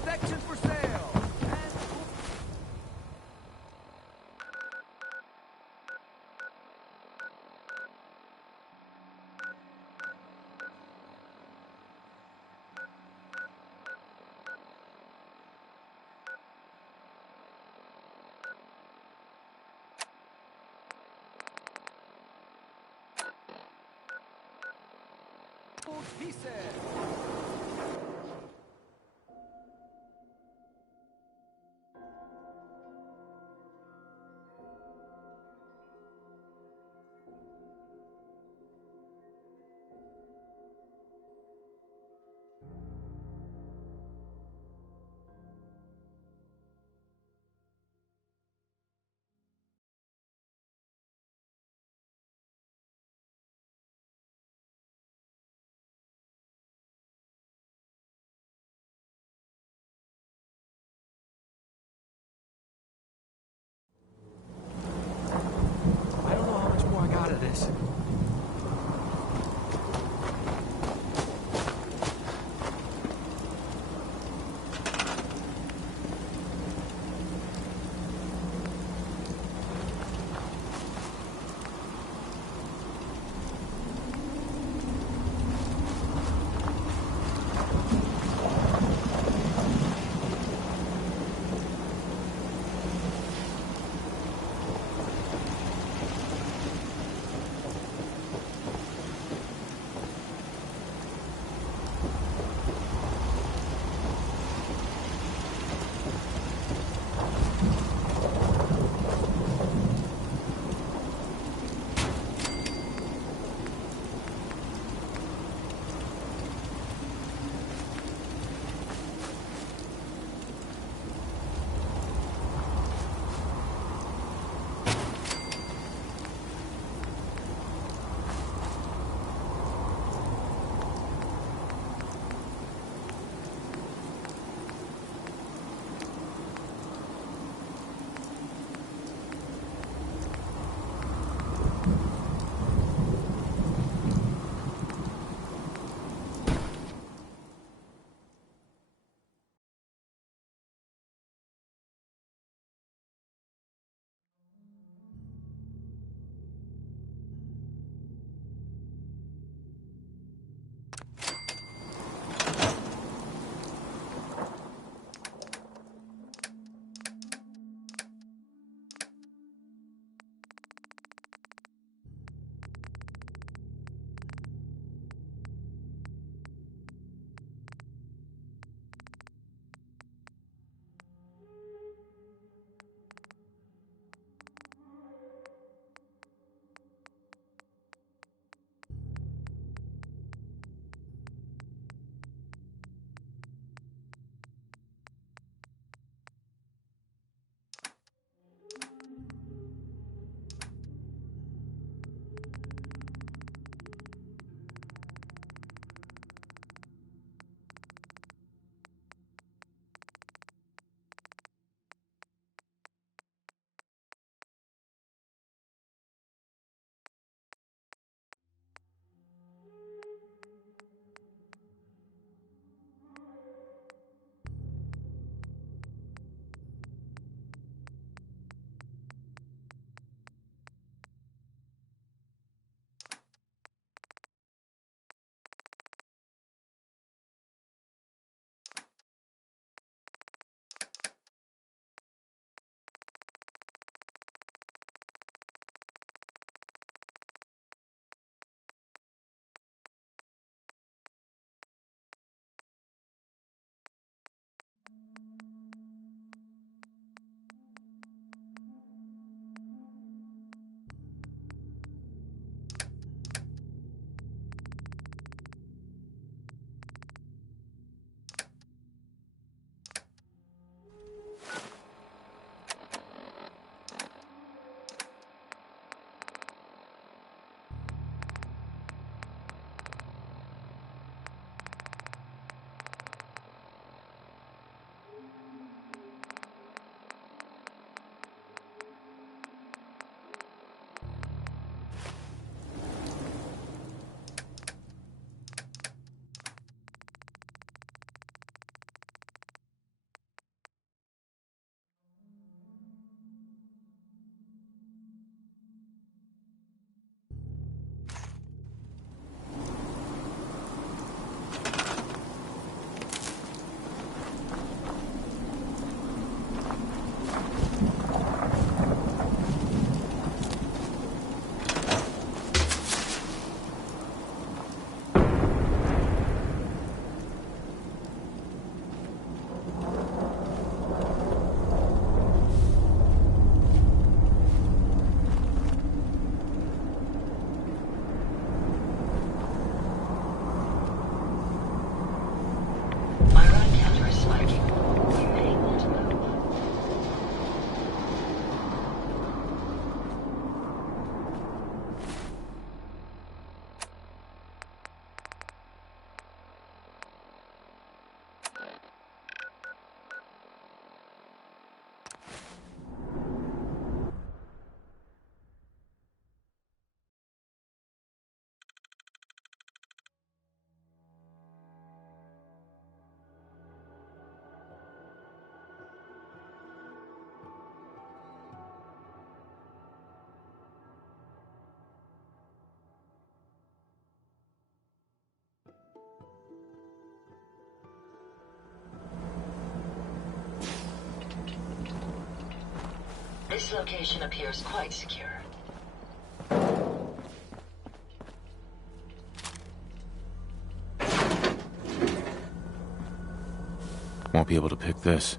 Protections for sale! Pieces! This location appears quite secure. Won't be able to pick this.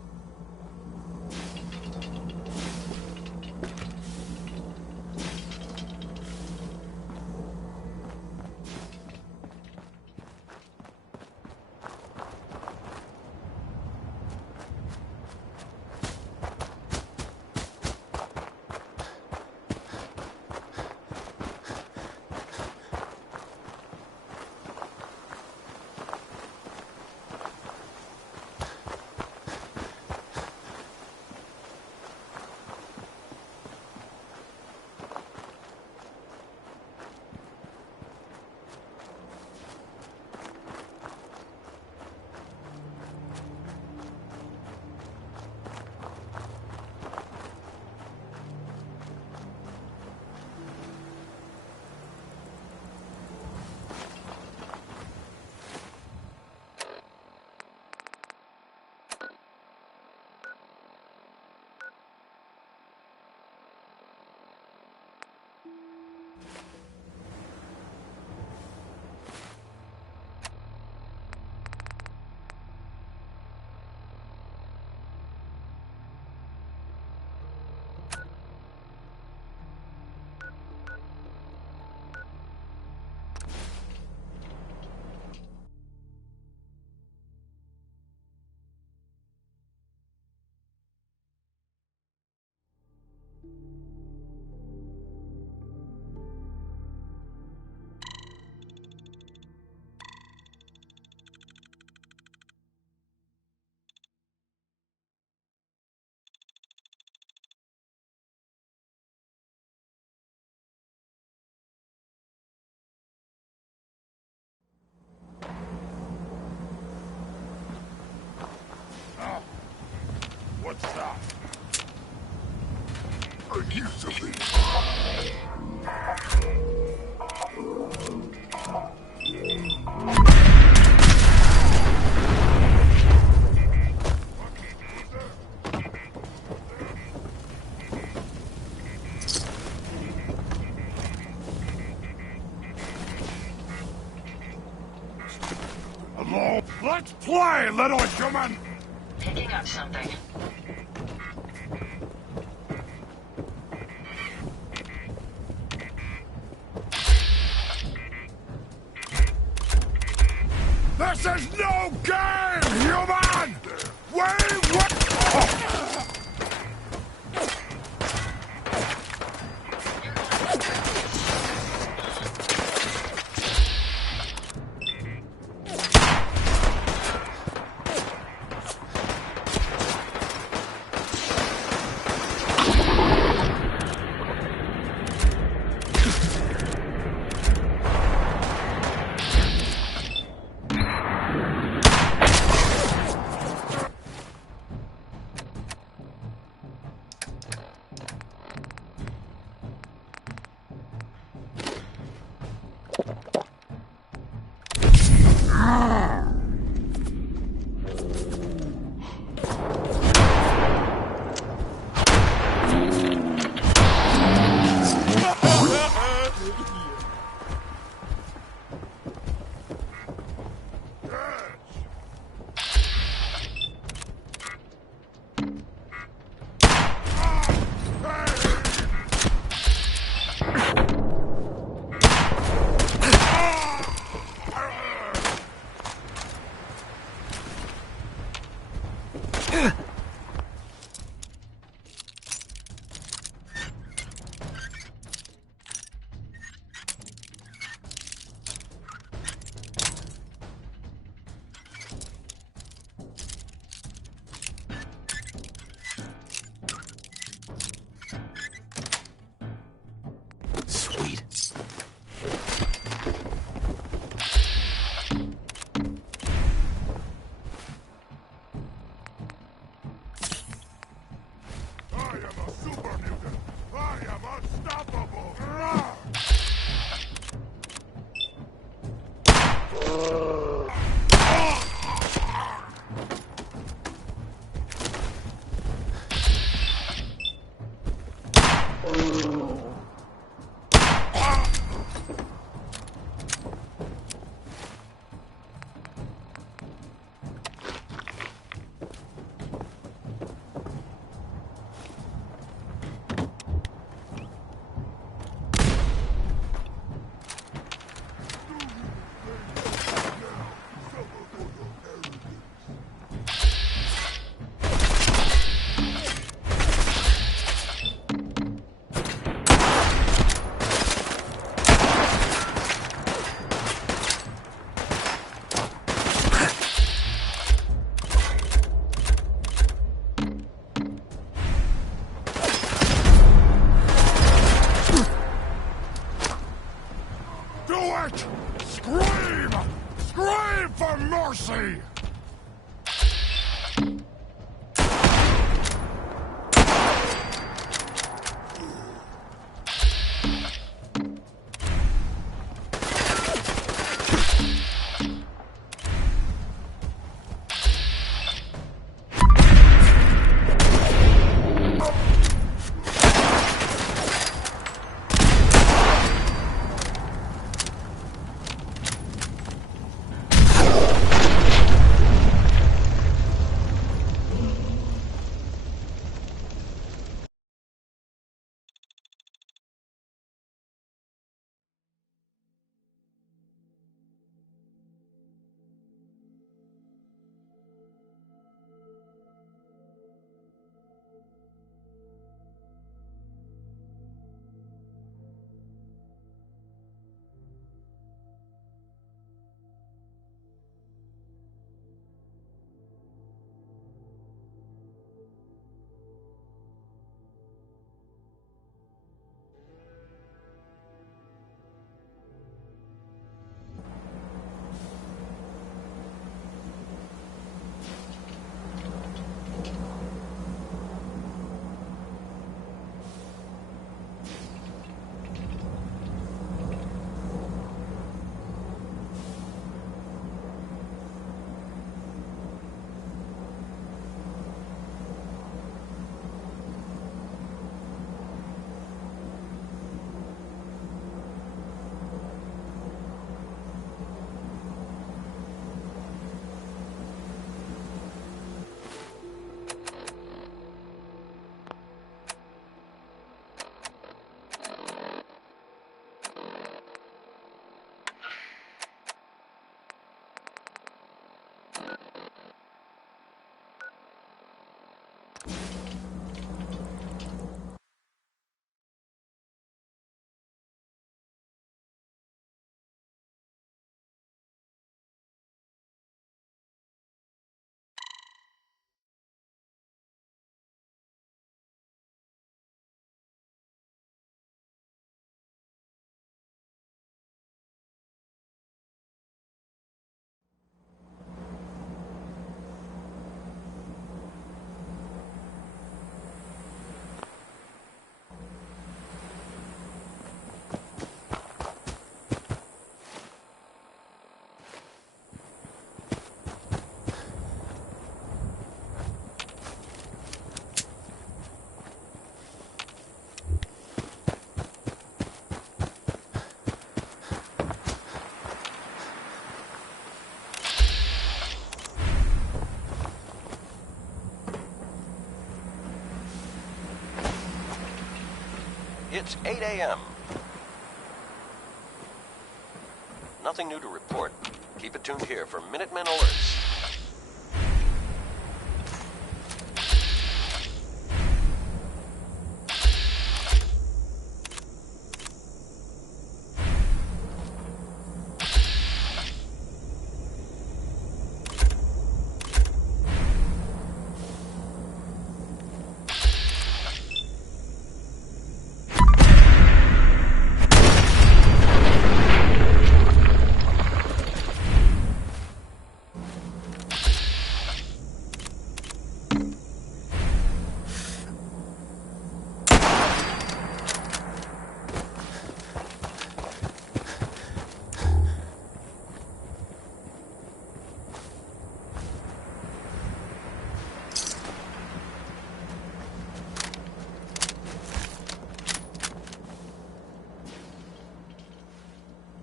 What's that? A use of it. Hello? Let's play, little human! Picking up something. This is no game, human! We win! Do it! Scream! Scream for mercy! It's 8 a.m. Nothing new to report. Keep it tuned here for Minutemen alerts.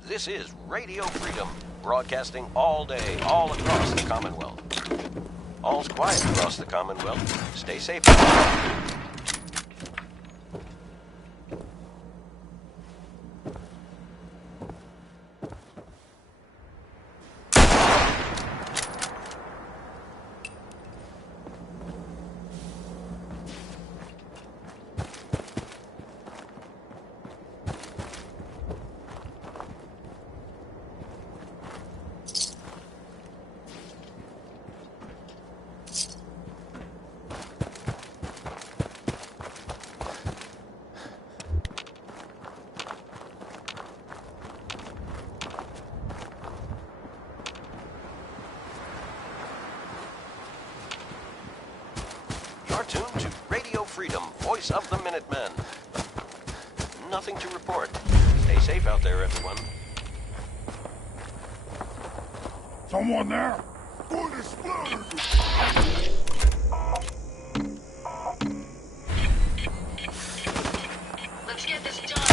This is Radio Freedom, broadcasting all day, all across the Commonwealth. All's quiet across the Commonwealth. Stay safe. Freedom, voice of the Minutemen. Nothing to report. Stay safe out there, everyone. Someone there? Good explode! Let's get this done.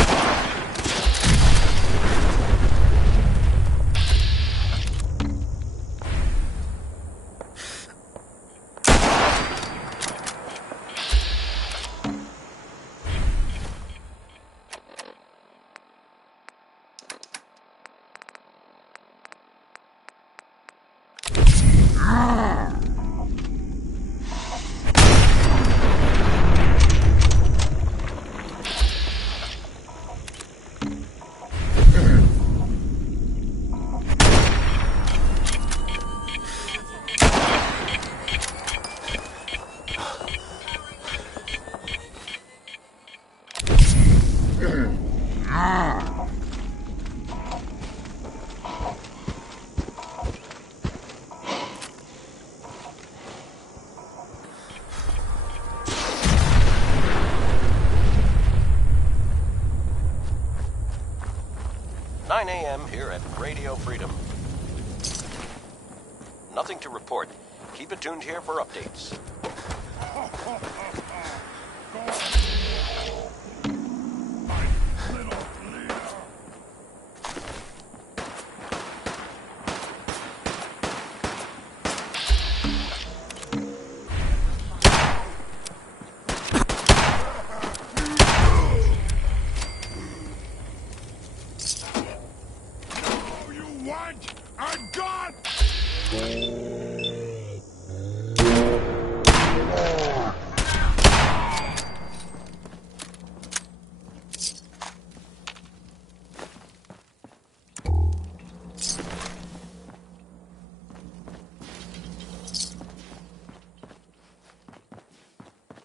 Here at Radio Freedom. Nothing to report. Keep it tuned here for updates.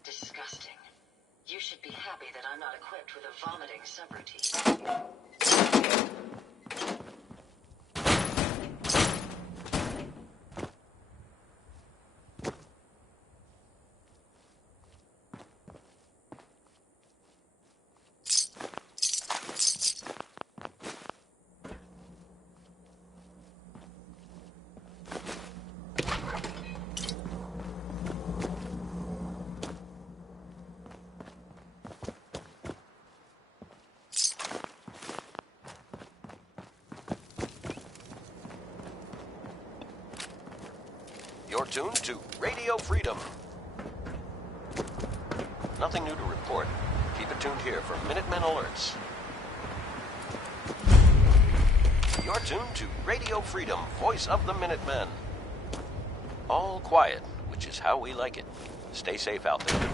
Disgusting. You should be happy that I'm not equipped with a vomiting subroutine. You're tuned to Radio Freedom. Nothing new to report. Keep it tuned here for Minutemen alerts. You're tuned to Radio Freedom, voice of the Minutemen. All quiet, which is how we like it. Stay safe out there.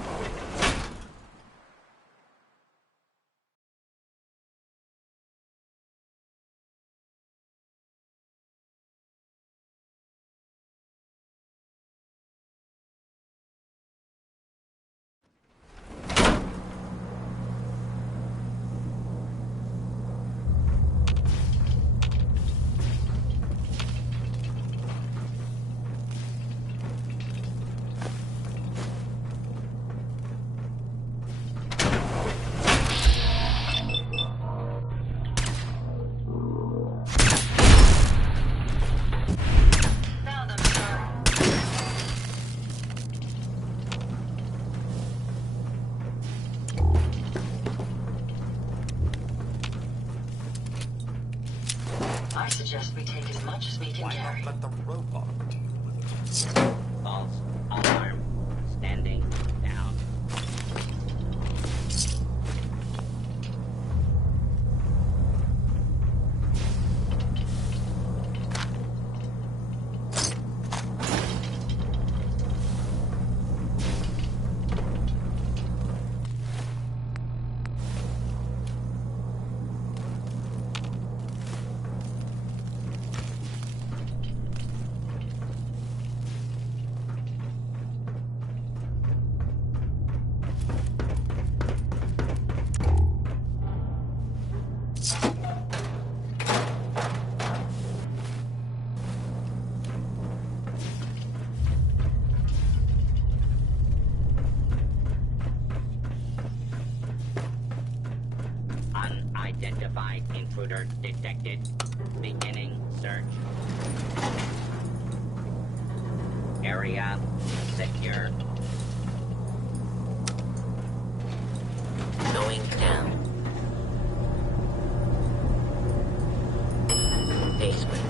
I suggest we take as much as we can carry. Let the robot deal with it. False alarm. Standing down. Unidentified intruder detected. Beginning search. Area secure. Going down. Basement.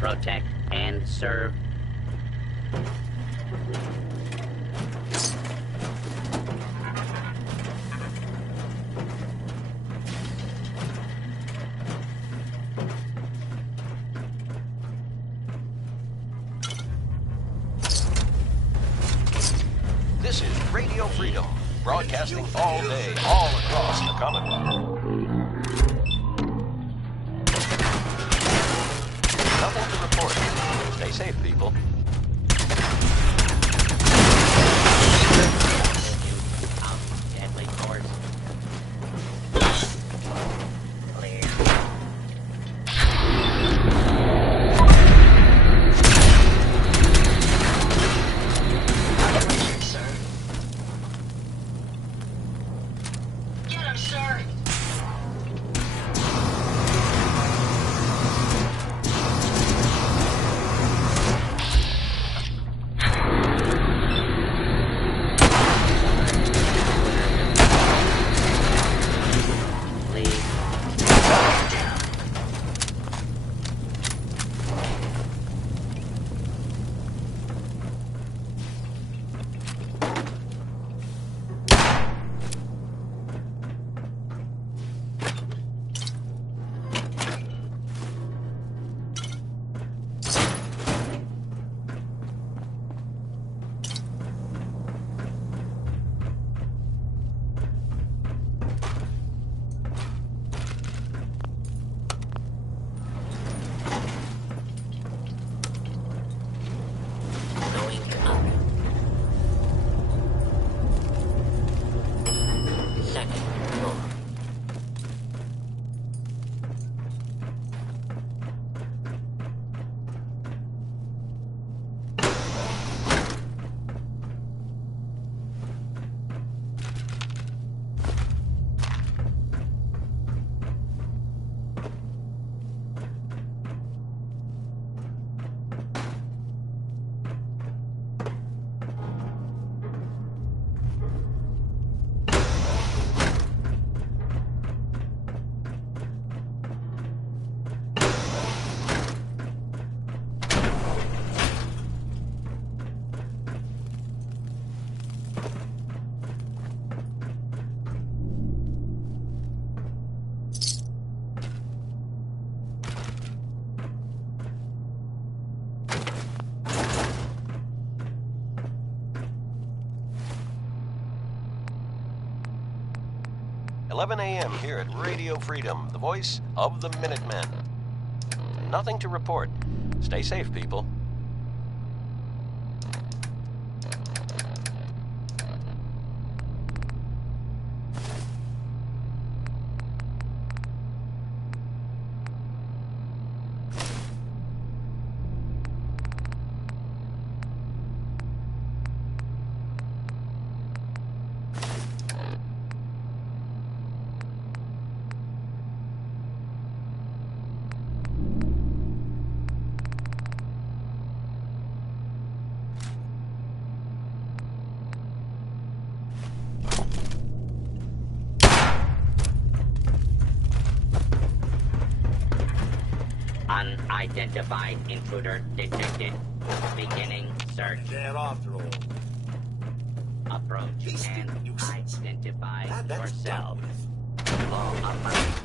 Protect and serve. This is Radio Freedom, broadcasting all day, all across the Commonwealth. Nothing to report. Stay safe, people. Deadly force. Clear. Sir. Get him, sir. Please. Going up. Second floor. $11 a.m. here at Radio Freedom, the voice of the Minutemen. Nothing to report. Stay safe, people. Unidentified intruder detected. Beginning search. Get after all. Approach These and nuisance. identify That's yourself. done with. Law of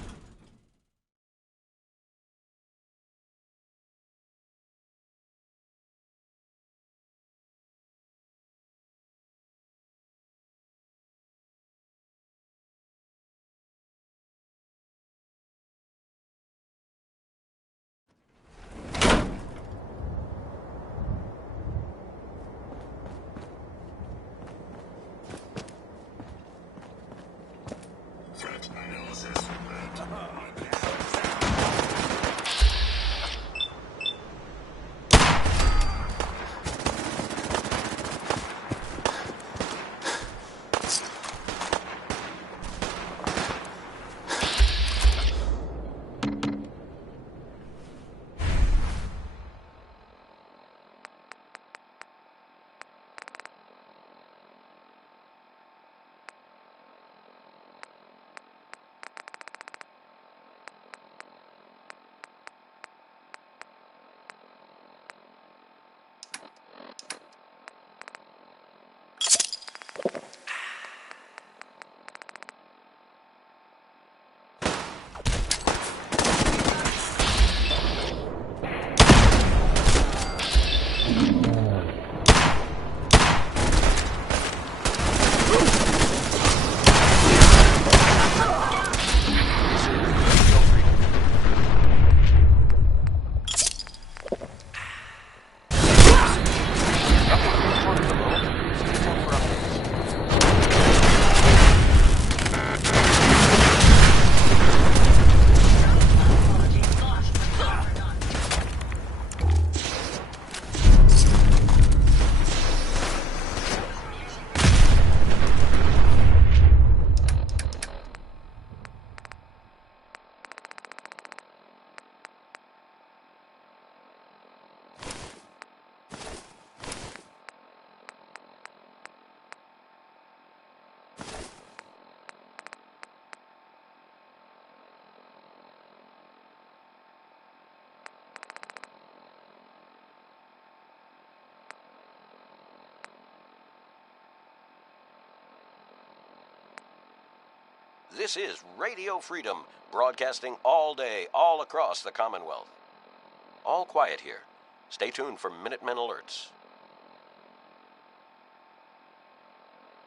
This is Radio Freedom, broadcasting all day, all across the Commonwealth. All quiet here. Stay tuned for Minutemen alerts.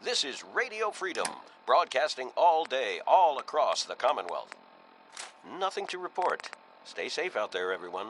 This is Radio Freedom, broadcasting all day, all across the Commonwealth. Nothing to report. Stay safe out there, everyone.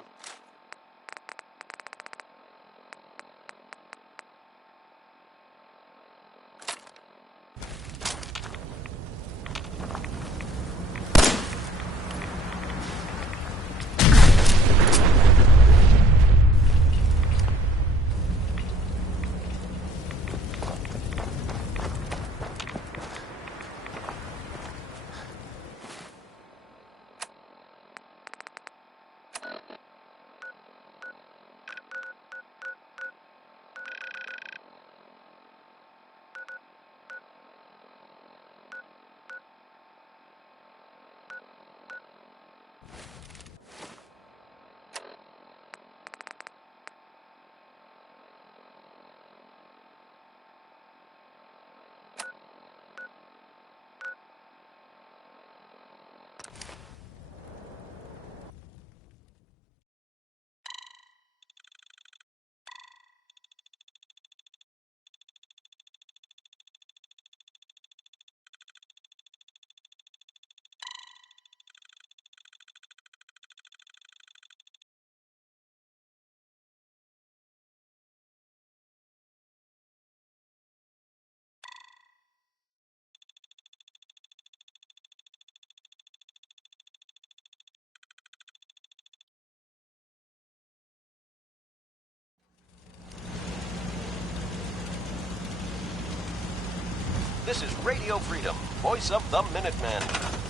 This is Radio Freedom, voice of the Minutemen.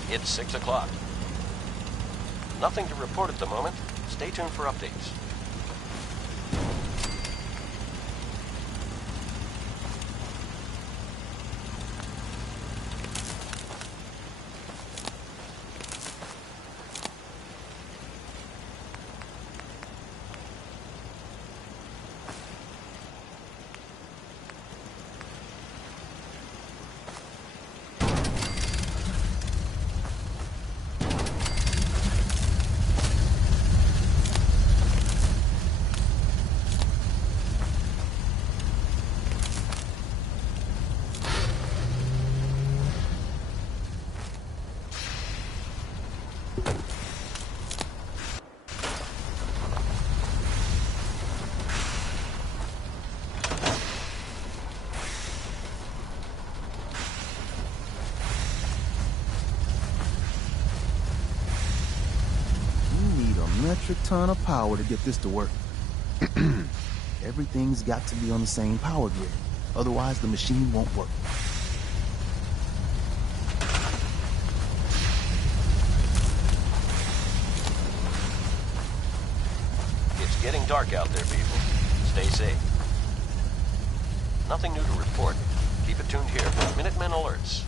It's 6 o'clock. Nothing to report at the moment. Stay tuned for updates. Metric ton of power to get this to work. Everything's got to be on the same power grid. Otherwise, the machine won't work. It's getting dark out there, people. Stay safe. Nothing new to report. Keep it tuned here for Minutemen alerts.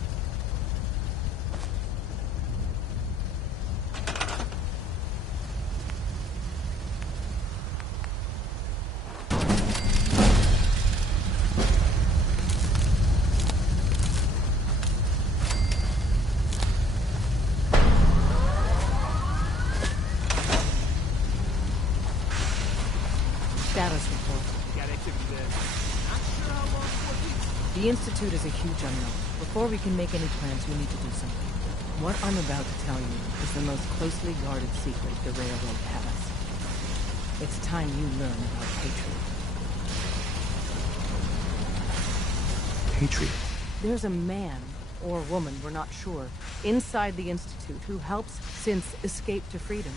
Status report. Got activity there. Not sure how long for. The Institute is a huge unknown. Before we can make any plans, we need to do something. What I'm about to tell you is the most closely guarded secret the Railroad has. It's time you learn about Patriot. Patriot. There's a man, or woman, we're not sure, inside the Institute who helps synths escape to freedom.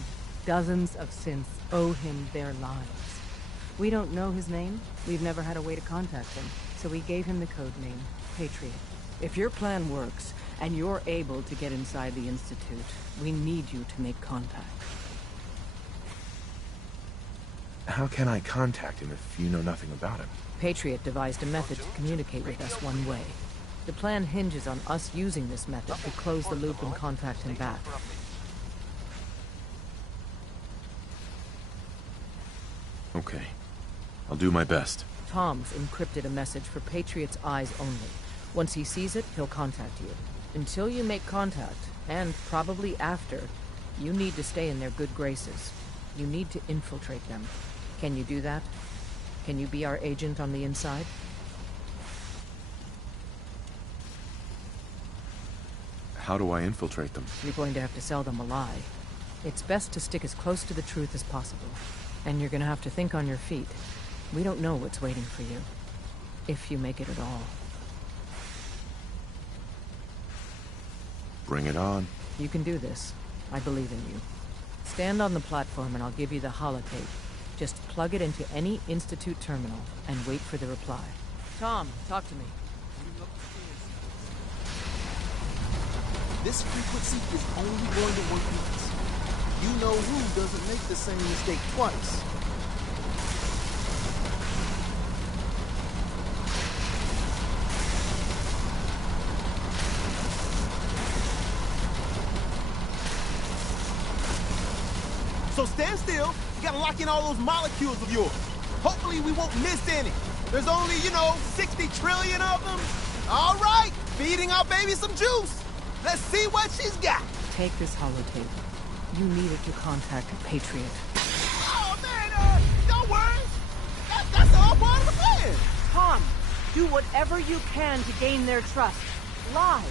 Dozens of synths owe him their lives. We don't know his name. We've never had a way to contact him, so we gave him the code name, Patriot. If your plan works, and you're able to get inside the Institute, we need you to make contact. How can I contact him if you know nothing about him? Patriot devised a method to communicate with us one way. The plan hinges on us using this method to close the loop and contact him back. Okay. I'll do my best. Tom's encrypted a message for Patriot's eyes only. Once he sees it, he'll contact you. Until you make contact, and probably after, you need to stay in their good graces. You need to infiltrate them. Can you do that? Can you be our agent on the inside? How do I infiltrate them? You're going to have to sell them a lie. It's best to stick as close to the truth as possible. And you're going to have to think on your feet. We don't know what's waiting for you. If you make it at all. Bring it on. You can do this. I believe in you. Stand on the platform and I'll give you the holotape. Just plug it into any Institute terminal and wait for the reply. Tom, talk to me. This frequency is only going to work once. You know who doesn't make the same mistake twice. So stand still. You gotta lock in all those molecules of yours. Hopefully we won't miss any. There's only, 60 trillion of them. All right, feeding our baby some juice. Let's see what she's got. Take this holotape. You need it to contact Patriot. Oh, man, don't worry. That's all part of the plan. Tom, do whatever you can to gain their trust. Lie.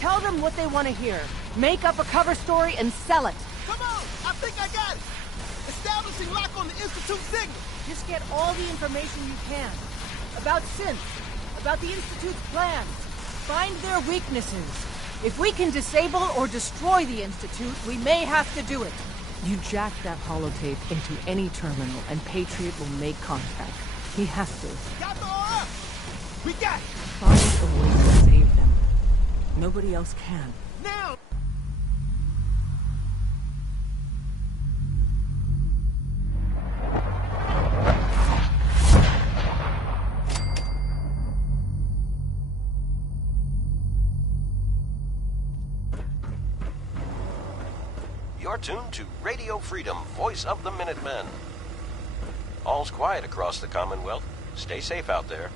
Tell them what they want to hear. Make up a cover story and sell it. Come on, I think I got it. Establishing lock on the Institute signal. Just get all the information you can. About Synth. About the Institute's plans. Find their weaknesses. If we can disable or destroy the Institute, we may have to do it. You jack that holotape into any terminal and Patriot will make contact. He has to. Got the R up. We got it. Find a way to save them. Nobody else can. Now. You're tuned to Radio Freedom, voice of the Minutemen. All's quiet across the Commonwealth. Stay safe out there.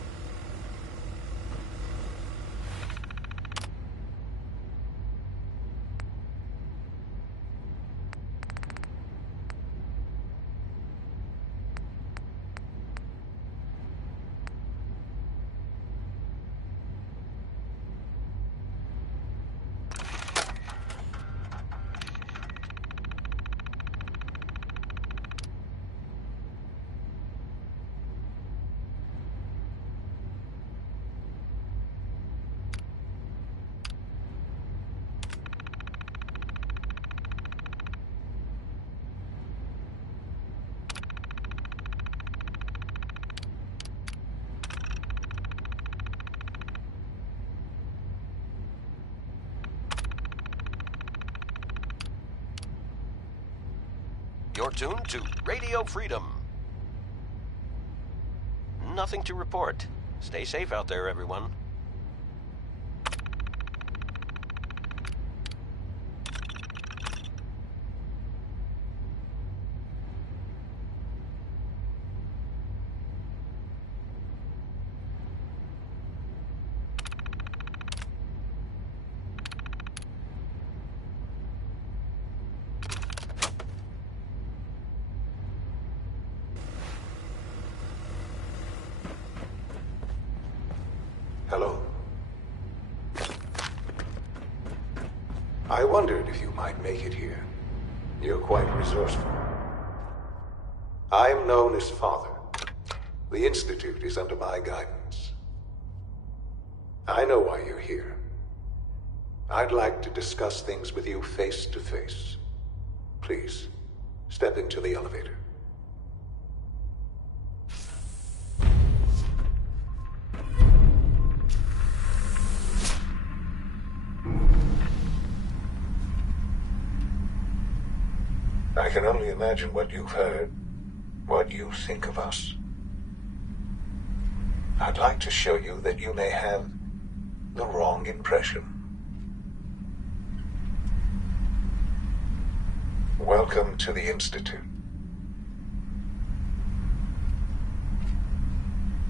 You're tuned to Radio Freedom. Nothing to report. Stay safe out there, everyone. Hello. I wondered if you might make it here. You're quite resourceful. I'm known as Father. The Institute is under my guidance. I know why you're here. I'd like to discuss things with you face to face. Please, step into the elevator. I can only imagine what you've heard, what you think of us. I'd like to show you that you may have the wrong impression. Welcome to the Institute.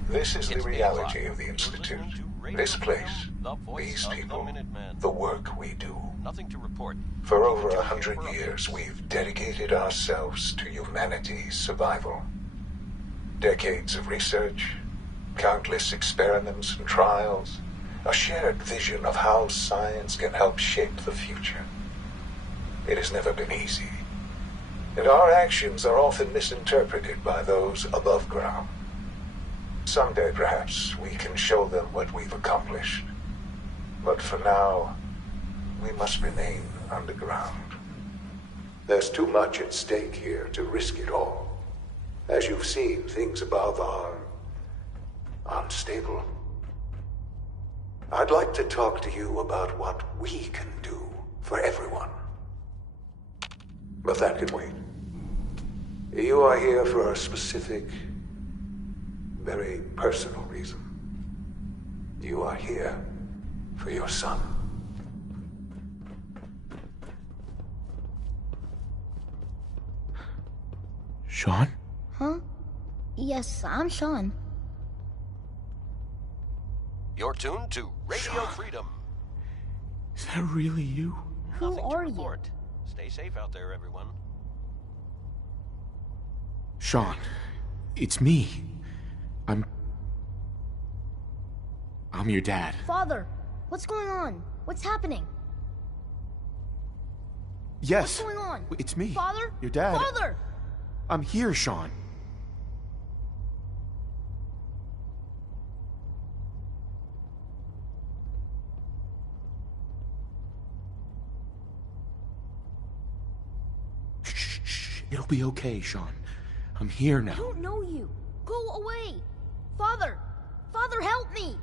This is the reality of the Institute. Radio This place, Freedom, the voice these of people, the Minutemen. the work we do. Nothing to report. For over Keep it 100 for years, updates. we've dedicated ourselves to humanity's survival. Decades of research, countless experiments and trials, a shared vision of how science can help shape the future. It has never been easy, and our actions are often misinterpreted by those above ground. Someday, perhaps, we can show them what we've accomplished. But for now, we must remain underground. There's too much at stake here to risk it all. As you've seen, things above are unstable. I'd like to talk to you about what we can do for everyone. But that can wait. You are here for a specific, very personal reason. You are here for your son. Sean? Huh? Yes, I'm Sean. You're tuned to Radio Freedom. Is that really you? Who Nothing to are you? report. Stay safe out there, everyone. Sean, it's me. I'm your dad. Father, what's going on? What's happening? Yes. What's going on? It's me. Father? Your dad. Father! I'm here, Sean. Shh. It'll be okay, Sean. I'm here I now. don't know you. Go away. Father! Father, help me!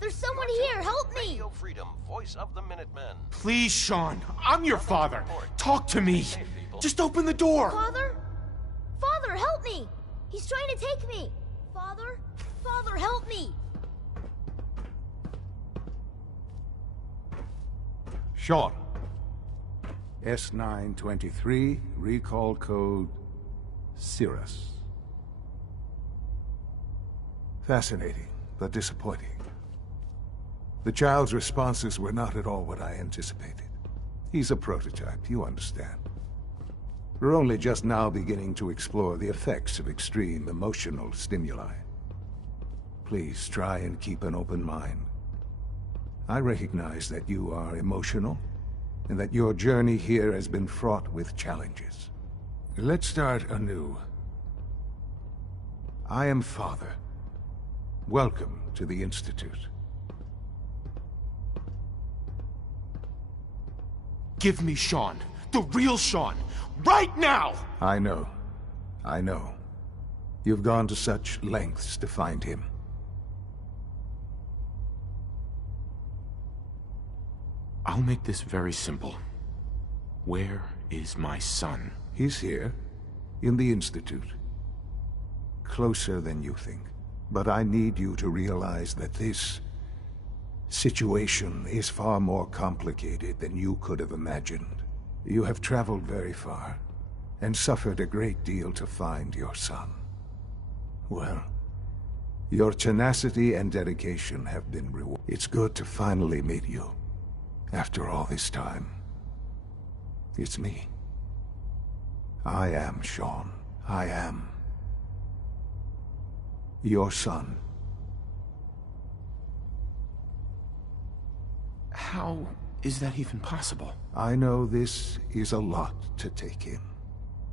There's someone here, help me! Radio Freedom, voice of the Minutemen. Please, Sean. I'm your father. Talk to me. Just open the door. Father? Father, help me! He's trying to take me! Father? Father, help me! Sean. S923, recall code Cirrus. Fascinating, but disappointing. The child's responses were not at all what I anticipated. He's a prototype, you understand. We're only just now beginning to explore the effects of extreme emotional stimuli. Please try and keep an open mind. I recognize that you are emotional, and that your journey here has been fraught with challenges. Let's start anew. I am Father. Welcome to the Institute. Give me Sean. The real Sean. Right now! I know. I know. You've gone to such lengths to find him. I'll make this very simple. Where is my son? He's here, in the Institute. Closer than you think. But I need you to realize that this situation is far more complicated than you could have imagined. You have traveled very far, and suffered a great deal to find your son. Well, your tenacity and dedication have been rewarded. It's good to finally meet you, after all this time. It's me. I am Sean. I am your son. How is that even possible? I know this is a lot to take in.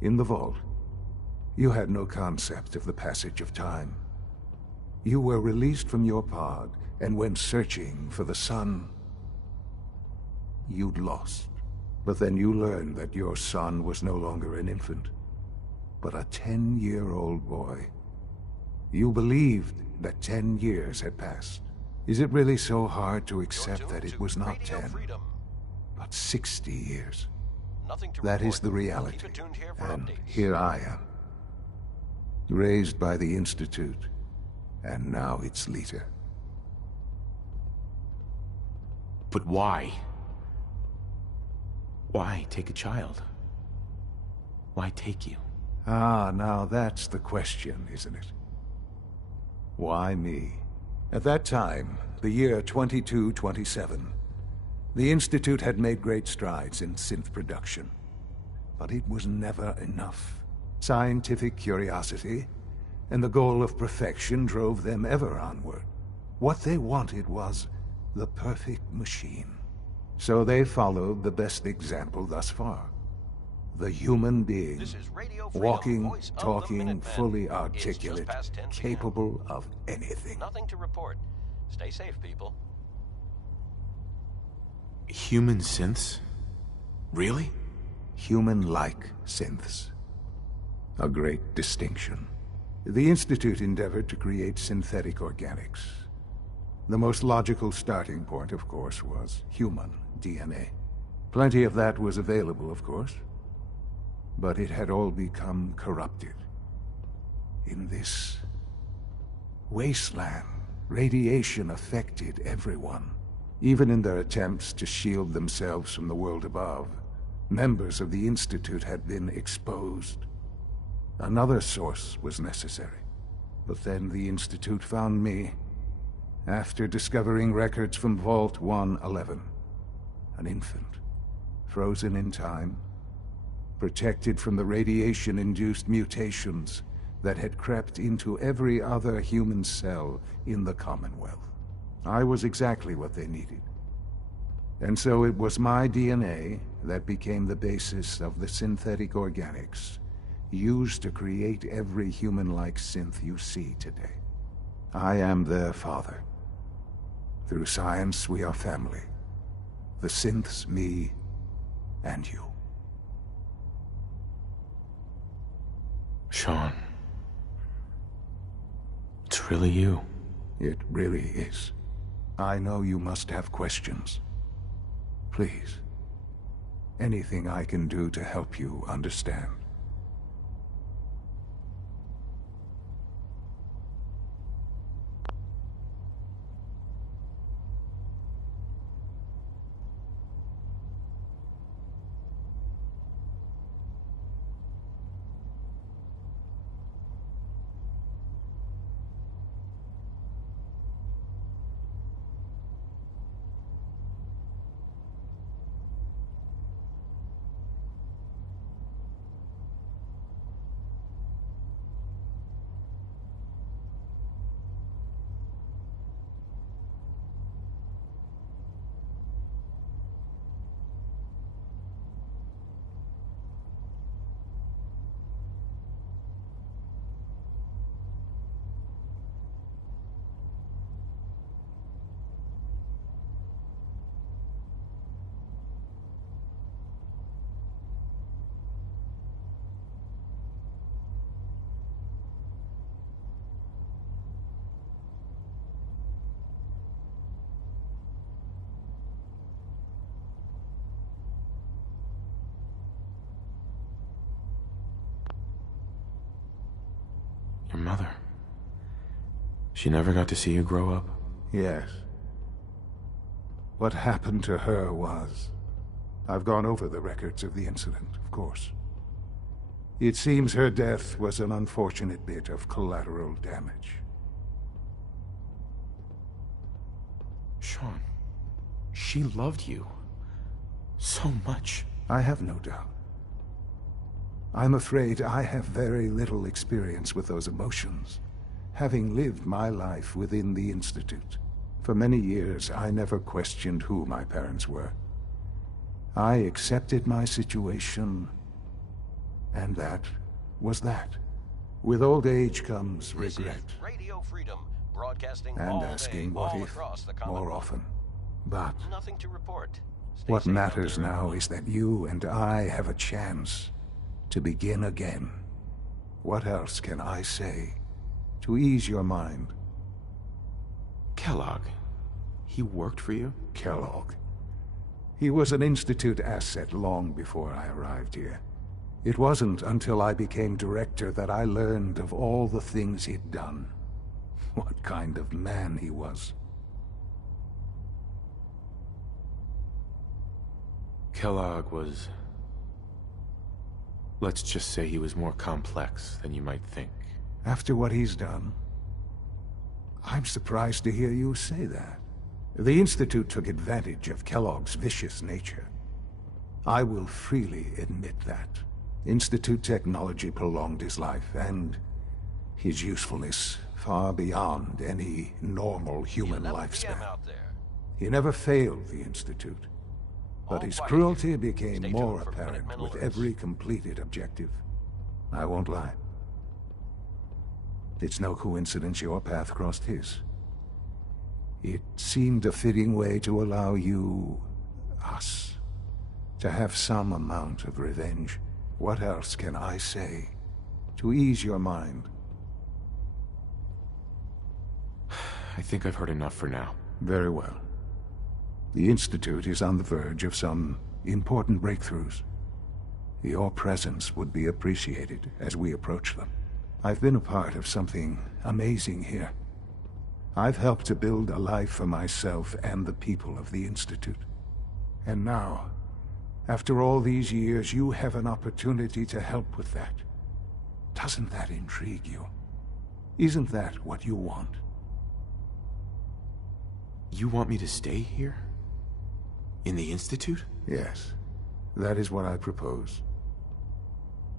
In the vault, you had no concept of the passage of time. You were released from your pod, and went searching for the sun you'd lost. But then you learned that your son was no longer an infant, but a 10-year-old boy. You believed that 10 years had passed. Is it really so hard to accept that it was not 10, but 60 years? That is the reality, and here I am. Raised by the Institute, and now its leader. But why? Why take a child? Why take you? Ah, now that's the question, isn't it? Why me? At that time, the year 2227. The Institute had made great strides in synth production. But it was never enough. Scientific curiosity and the goal of perfection drove them ever onward. What they wanted was the perfect machine. So they followed the best example thus far. The human being, This is Radio Freedom, walking, voice of the talking, Minutemen. fully It's articulate, just past 10 p.m. capable of anything. Nothing to report. Stay safe, people. Human synths? Really? Human-like synths. A great distinction. The Institute endeavored to create synthetic organics. The most logical starting point, of course, was human DNA. Plenty of that was available, of course. But it had all become corrupted. In this wasteland, radiation affected everyone. Even in their attempts to shield themselves from the world above, members of the Institute had been exposed. Another source was necessary. But then the Institute found me, after discovering records from Vault 111. An infant, frozen in time, protected from the radiation-induced mutations that had crept into every other human cell in the Commonwealth. I was exactly what they needed. And so it was my DNA that became the basis of the synthetic organics used to create every human-like synth you see today. I am their father. Through science, we are family. The synths, me, and you. Sean. It's really you. It really is. I know you must have questions. Please. Anything I can do to help you understand. Your mother. She never got to see you grow up? Yes. What happened to her was... I've gone over the records of the incident, of course. It seems her death was an unfortunate bit of collateral damage. Sean, she loved you. So much. I have no doubt. I'm afraid I have very little experience with those emotions, having lived my life within the Institute. For many years, I never questioned who my parents were. I accepted my situation, and that was that. With old age comes regret. Radio Freedom, broadcasting and all asking day, what all if across the more Commonwealth. often. But Nothing to report. Stay what safe out matters there. now is that you and I have a chance to begin again. What else can I say to ease your mind? Kellogg. He worked for you? Kellogg. He was an Institute asset long before I arrived here. It wasn't until I became director that I learned of all the things he'd done. What kind of man he was. Kellogg was... Let's just say he was more complex than you might think. After what he's done, I'm surprised to hear you say that. The Institute took advantage of Kellogg's vicious nature. I will freely admit that. Institute technology prolonged his life, and his usefulness far beyond any normal human lifespan. He never failed the Institute, but his cruelty became more apparent with every completed objective. I won't lie. It's no coincidence your path crossed his. It seemed a fitting way to allow you, us, to have some amount of revenge. What else can I say to ease your mind? I think I've heard enough for now. Very well. The Institute is on the verge of some important breakthroughs. Your presence would be appreciated as we approach them. I've been a part of something amazing here. I've helped to build a life for myself and the people of the Institute. And now, after all these years, you have an opportunity to help with that. Doesn't that intrigue you? Isn't that what you want? You want me to stay here? In the Institute? Yes. That is what I propose.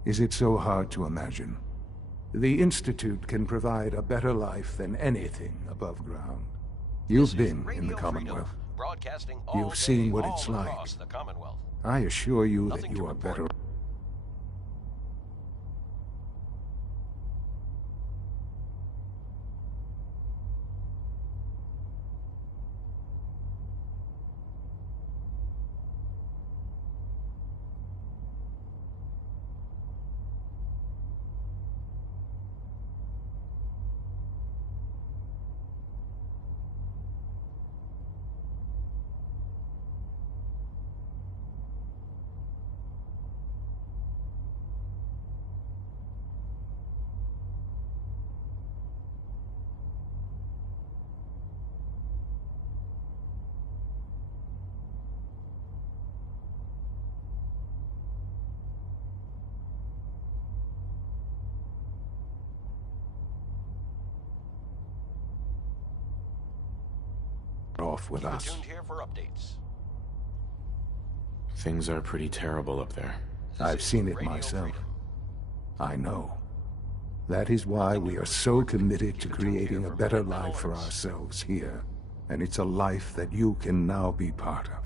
Is it so hard to imagine? The Institute can provide a better life than anything above ground. You've been in the Commonwealth. You've seen what it's like. I assure you that you are better. Off with us. Tuned here for updates. Things are pretty terrible up there. I've seen it myself. I know. That is why we are so committed to creating a better life for ourselves here. And it's a life that you can now be part of.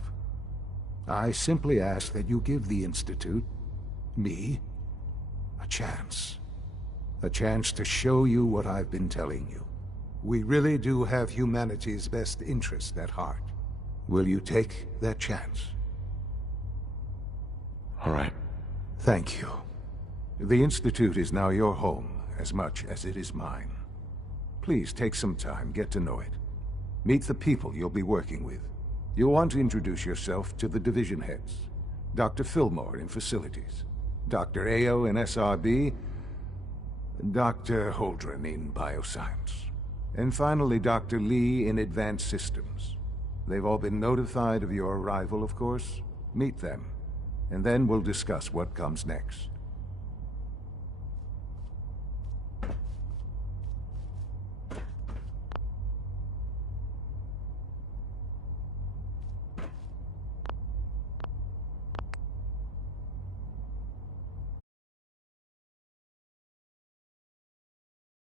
I simply ask that you give the Institute, me, a chance. A chance to show you what I've been telling you. We really do have humanity's best interest at heart. Will you take that chance? All right. Thank you. The Institute is now your home as much as it is mine. Please take some time, get to know it. Meet the people you'll be working with. You'll want to introduce yourself to the division heads. Dr. Fillmore in Facilities, Dr. Ao in SRB, Dr. Holdren in Bioscience. And finally, Dr. Lee in Advanced Systems. They've all been notified of your arrival, of course. Meet them, and then we'll discuss what comes next.